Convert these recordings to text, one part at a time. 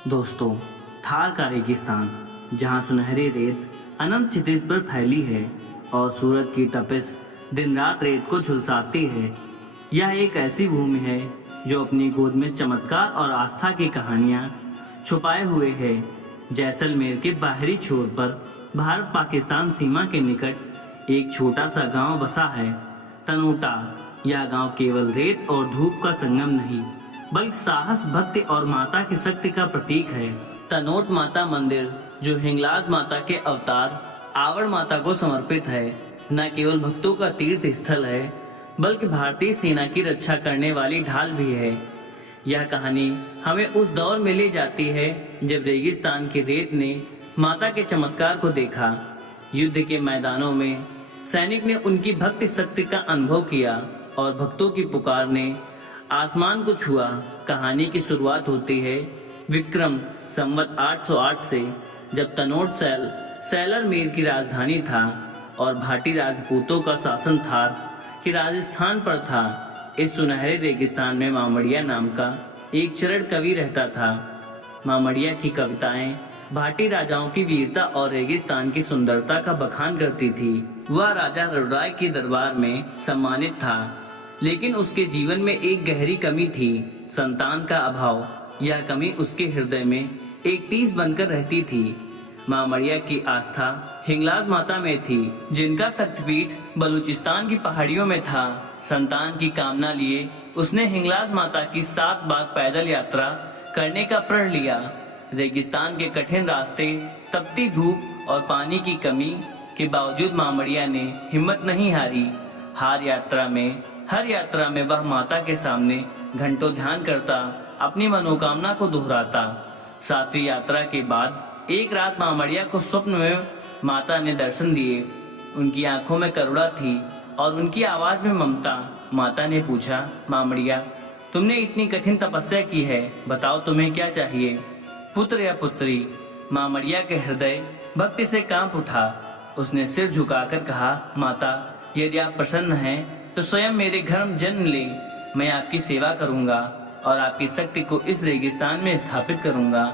दोस्तों, थार का रेगिस्तान जहाँ सुनहरी रेत अनंत क्षितिज पर फैली है और सूरज की तपिश दिन रात रेत को झुलसाती है। यह एक ऐसी भूमि है जो अपनी गोद में चमत्कार और आस्था की कहानियाँ छुपाए हुए है। जैसलमेर के बाहरी छोर पर भारत पाकिस्तान सीमा के निकट एक छोटा सा गांव बसा है, तनोटा। यह गांव केवल रेत और धूप का संगम नहीं, बल्कि साहस, भक्ति और माता की शक्ति का प्रतीक है। तनोट माता मंदिर, जो हिंगलाज माता के अवतार आवड़ माता को समर्पित है, न केवल भक्तों का तीर्थ स्थल है, बल्कि भारतीय सेना की रक्षा करने वाली ढाल भी है। यह कहानी हमें उस दौर में ले जाती है जब रेगिस्तान की रेत ने माता के चमत्कार को देखा। युद्ध के मैदानों में सैनिक ने उनकी भक्ति शक्ति का अनुभव किया और भक्तों की पुकार ने आसमान को छुआ। कहानी की शुरुआत होती है विक्रम संवत 808 से, जब तनोट सैलरमेर की राजधानी था और भाटी राजपूतों का शासन थार कि राजस्थान पर था। इस सुनहरे रेगिस्तान में मामड़िया नाम का एक चरण कवि रहता था। मामड़िया की कविताएं भाटी राजाओं की वीरता और रेगिस्तान की सुंदरता का बखान करती थी। वह राजा रुद्राय के दरबार में सम्मानित था, लेकिन उसके जीवन में एक गहरी कमी थी, संतान का अभाव। यह कमी उसके हृदय में एक टीस बनकर रहती थी। मामड़िया की आस्था हिंगलाज माता में थी, जिनका शक्तिपीठ बलूचिस्तान की पहाड़ियों में था। संतान की कामना लिए उसने हिंगलाज माता की 7 बार पैदल यात्रा करने का प्रण लिया। रेगिस्तान के कठिन रास्ते, तपती धूप और पानी की कमी के बावजूद मामड़िया ने हिम्मत नहीं हारी। हर यात्रा में वह माता के सामने घंटों ध्यान करता, अपनी मनोकामना को दोहराता। 7वीं यात्रा के बाद एक रात मामड़िया को स्वप्न में माता ने दर्शन दिए। उनकी आंखों में करुणा थी और उनकी आवाज में ममता। माता ने पूछा, मामड़िया, तुमने इतनी कठिन तपस्या की है, बताओ तुम्हें क्या चाहिए, पुत्र या पुत्री? मामड़िया के हृदय भक्ति से कांप उठा। उसने सिर झुकाकर कहा, माता, यदि आप प्रसन्न हैं तो स्वयं मेरे घर में जन्म ले। मैं आपकी सेवा करूंगा और आपकी शक्ति को इस रेगिस्तान में स्थापित करूंगा।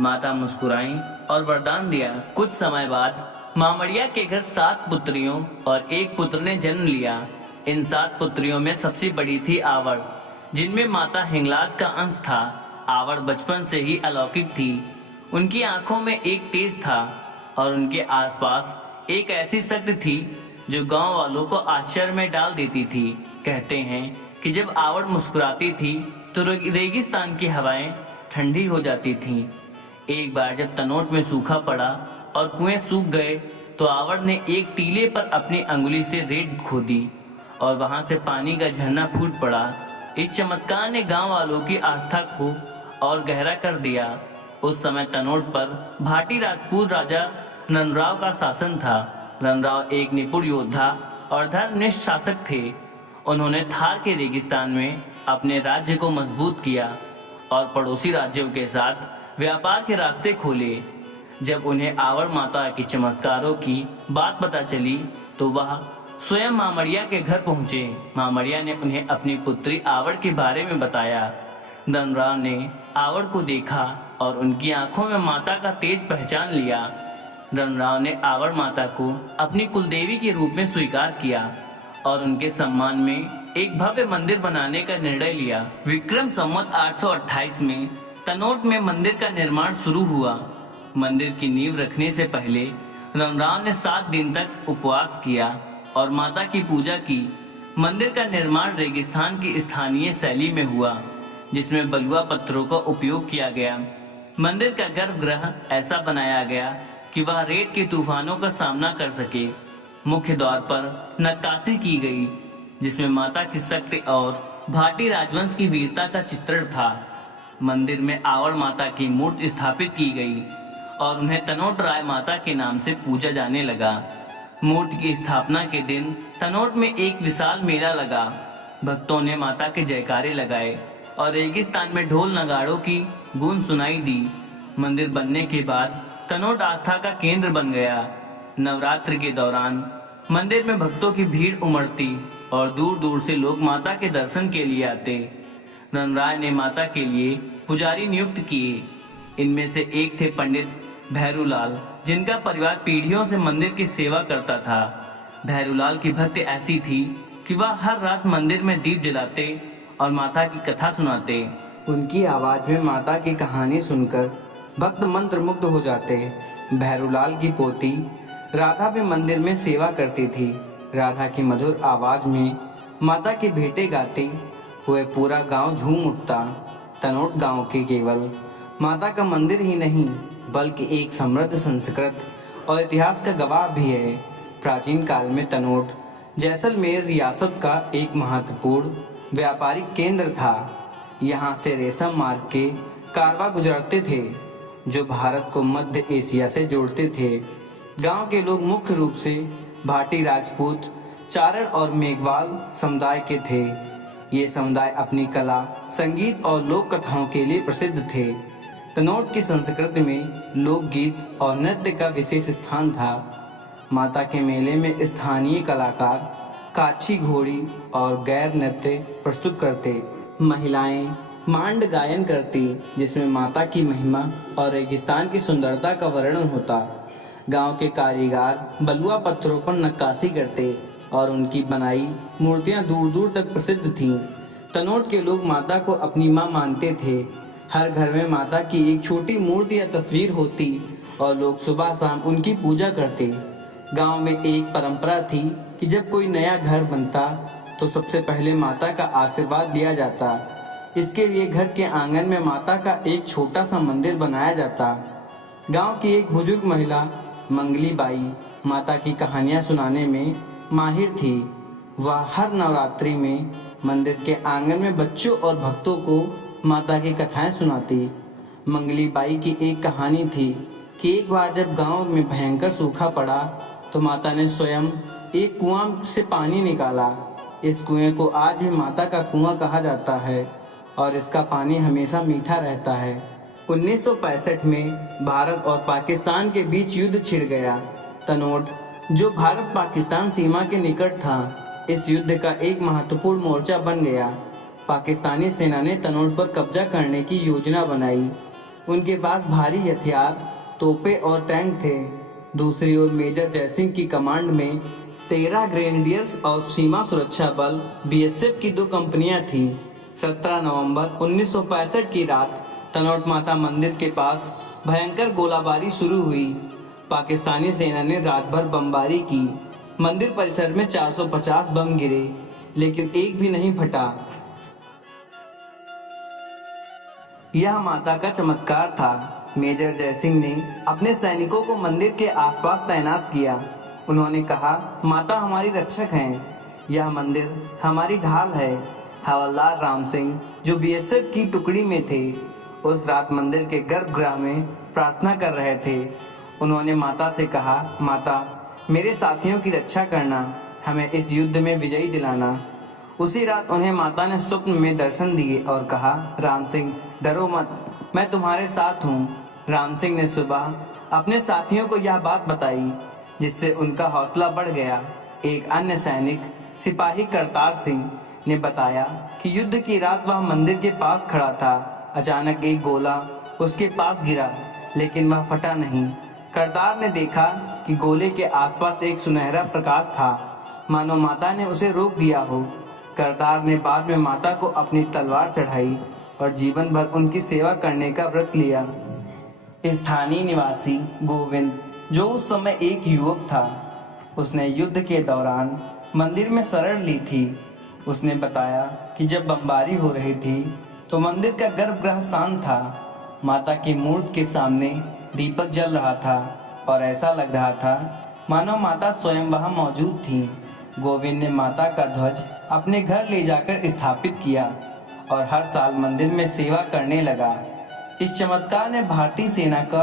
माता मुस्कुराई और वरदान दिया। कुछ समय बाद मामड़िया के घर 7 पुत्रियों और 1 पुत्र ने जन्म लिया। इन 7 पुत्रियों में सबसे बड़ी थी आवड़, जिनमें माता हिंगलाज का अंश था। आवड़ बचपन से ही अलौकिक थी। उनकी आंखों में एक तेज था और उनके आसपास एक ऐसी शक्ति थी जो गांव वालों को आश्चर्य में डाल देती थी। कहते हैं कि जब आवड़ मुस्कुराती थी तो रेगिस्तान की हवाएं ठंडी हो जाती थीं। एक बार जब तनोट में सूखा पड़ा और कुएं सूख गए तो आवड़ ने एक टीले पर अपनी अंगुली से रेत खोदी और वहां से पानी का झरना फूट पड़ा। इस चमत्कार ने गांव वालों की आस्था को और गहरा कर दिया। उस समय तनोट पर भाटी राजपूत राजा नंदराव का शासन था। नंदराव एक निपुण योद्धा और धर्मनिष्ठ शासक थे। उन्होंने थार के रेगिस्तान में अपने राज्य को मजबूत किया और पड़ोसी राज्यों के साथ व्यापार के रास्ते खोले। जब उन्हें आवड़ माता के चमत्कारों की बात पता चली तो वह स्वयं मामड़िया के घर पहुंचे। मामड़िया ने उन्हें अपनी पुत्री आवड़ के बारे में बताया। नंदराव ने आवड़ को देखा और उनकी आंखों में माता का तेज पहचान लिया। नंदराव ने आवड़ माता को अपनी कुलदेवी के रूप में स्वीकार किया और उनके सम्मान में एक भव्य मंदिर बनाने का निर्णय लिया। विक्रम संवत 828 में तनोट में मंदिर का निर्माण शुरू हुआ। मंदिर की नींव रखने से पहले नंदराव ने 7 दिन तक उपवास किया और माता की पूजा की। मंदिर का निर्माण रेगिस्तान की स्थानीय शैली में हुआ, जिसमें बलुआ पत्थरों का उपयोग किया गया। मंदिर का गर्भगृह ऐसा बनाया गया कि वह रेत के तूफानों का सामना कर सके। मुख्य द्वार पर नक्काशी की गई, जिसमें माता की शक्ति और भाटी राजवंश की वीरता का चित्रण था। मंदिर में आवड़ माता की मूर्ति स्थापित की गई और उन्हें तनोट राय माता के नाम से पूजा जाने लगा। मूर्ति की स्थापना के दिन तनोट में एक विशाल मेला लगा। भक्तों ने माता के जयकारे लगाए और रेगिस्तान में ढोल नगाड़ों की गूंज सुनाई दी। मंदिर बनने के बाद तनोट आस्था का केंद्र बन गया। नवरात्रि के दौरान मंदिर में भक्तों की भीड़ उमड़ती और दूर दूर से लोग माता के दर्शन के लिए आते। नंदराय ने माता के लिए पुजारी नियुक्त किए इनमें से एक थे पंडित भैरूलाल, जिनका परिवार पीढ़ियों से मंदिर की सेवा करता था। भैरूलाल की भक्ति ऐसी थी कि वह हर रात मंदिर में दीप जलाते और माता की कथा सुनाते। उनकी आवाज में माता की कहानी सुनकर भक्त मंत्र मुग्ध हो जाते। भैरूलाल की पोती राधा भी मंदिर में सेवा करती थी। राधा की मधुर आवाज में माता के भेंटे गाते हुए पूरा गांव झूम उठता। तनोट गांव के केवल माता का मंदिर ही नहीं बल्कि एक समृद्ध संस्कृत और इतिहास का गवाह भी है। प्राचीन काल में तनोट जैसलमेर रियासत का एक महत्वपूर्ण व्यापारिक केंद्र था। यहाँ से रेशम मार्ग के कारवां गुजरते थे जो भारत को मध्य एशिया से जोड़ते थे। गांव के लोग मुख्य रूप से भाटी, राजपूत, चारण और मेघवाल समुदाय के थे। ये समुदाय अपनी कला, संगीत और लोक कथाओं के लिए प्रसिद्ध थे। तनोट की संस्कृति में लोकगीत और नृत्य का विशेष स्थान था। माता के मेले में स्थानीय कलाकार काछी घोड़ी और गैर नृत्य प्रस्तुत करते। महिलाएं मांड गायन करती जिसमें माता की महिमा और रेगिस्तान की सुंदरता का वर्णन होता। गांव के कारीगर बलुआ पत्थरों पर नक्काशी करते और उनकी बनाई मूर्तियां दूर दूर तक प्रसिद्ध थीं। तनोट के लोग माता को अपनी मां मानते थे। हर घर में माता की एक छोटी मूर्ति या तस्वीर होती और लोग सुबह शाम उनकी पूजा करते। गांव में एक परंपरा थी कि जब कोई नया घर बनता तो सबसे पहले माता का आशीर्वाद लिया जाता। इसके लिए घर के आंगन में माता का एक छोटा सा मंदिर बनाया जाता। गांव की एक बुजुर्ग महिला मंगली बाई माता की कहानियां सुनाने में माहिर थी। वह हर नवरात्रि में मंदिर के आंगन में बच्चों और भक्तों को माता की कथाएं सुनाती। मंगली बाई की एक कहानी थी कि एक बार जब गांव में भयंकर सूखा पड़ा तो माता ने स्वयं एक कुआं से पानी निकाला। इस कुएं को आज भी माता का कुआं कहा जाता है और इसका पानी हमेशा मीठा रहता है। 1965 में भारत और पाकिस्तान के बीच युद्ध छिड़ गया। तनोट जो भारत पाकिस्तान सीमा के निकट था, इस युद्ध का एक महत्वपूर्ण मोर्चा बन गया। पाकिस्तानी सेना ने तनोट पर कब्जा करने की योजना बनाई। उनके पास भारी हथियार, तोपें और टैंक थे। दूसरी ओर मेजर जयसिंह की कमांड में 13 ग्रेनेडियर्स और सीमा सुरक्षा बल बीएसएफ की 2 कंपनियां थीं। 17 नवंबर 1965 की रात तनोट माता मंदिर के पास भयंकर गोलाबारी शुरू हुई। पाकिस्तानी सेना ने रात भर बमबारी की। मंदिर परिसर में 450 बम गिरे लेकिन एक भी नहीं फटा। यह माता का चमत्कार था। मेजर जयसिंह ने अपने सैनिकों को मंदिर के आसपास तैनात किया। उन्होंने कहा, माता हमारी रक्षक हैं, यह मंदिर हमारी ढाल है। हवलदार राम सिंह जो बीएसएफ की टुकड़ी में थे, उस रात मंदिर के गर्भगृह में प्रार्थना कर रहे थे। उन्होंने माता से कहा, माता मेरे साथियों की रक्षा करना, हमें इस युद्ध में विजयी दिलाना। उसी रात उन्हें माता ने स्वप्न में दर्शन दिए और कहा, राम सिंह डरो मत, मैं तुम्हारे साथ हूँ। राम सिंह ने सुबह अपने साथियों को यह बात बताई जिससे उनका हौसला बढ़ गया। एक अन्य सैनिक सिपाही करतार सिंह ने बताया कि युद्ध की रात वह मंदिर के पास खड़ा था। अचानक एक गोला उसके पास गिरा लेकिन वह फटा नहीं। करतार ने देखा कि गोले के आसपास एक सुनहरा प्रकाश था, मानो माता ने उसे रोक दिया हो। करतार ने बाद में माता को अपनी तलवार चढ़ाई और जीवन भर उनकी सेवा करने का व्रत लिया। स्थानीय निवासी गोविंद जो उस समय एक युवक था, उसने युद्ध के दौरान मंदिर में शरण ली थी। उसने बताया कि जब बमबारी हो रही थी तो मंदिर का गर्भगृह शांत था। माता की मूर्ति के सामने दीपक जल रहा था और ऐसा लग रहा था मानो माता स्वयं वहां मौजूद थी। गोविंद ने माता का ध्वज अपने घर ले जाकर स्थापित किया और हर साल मंदिर में सेवा करने लगा। इस चमत्कार ने भारतीय सेना का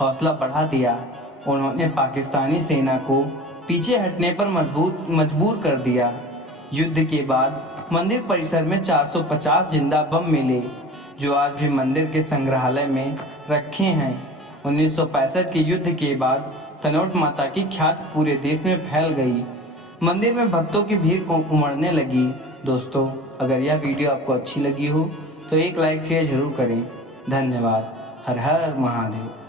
हौसला बढ़ा दिया। उन्होंने पाकिस्तानी सेना को पीछे हटने पर मजबूर कर दिया। युद्ध के बाद मंदिर परिसर में 450 जिंदा बम मिले जो आज भी मंदिर के संग्रहालय में रखे हैं। 1965 के युद्ध के बाद तनोट माता की ख्याति पूरे देश में फैल गई। मंदिर में भक्तों की भीड़ उमड़ने लगी। दोस्तों, अगर यह वीडियो आपको अच्छी लगी हो तो एक लाइक शेयर जरूर करें। धन्यवाद। हर हर महादेव।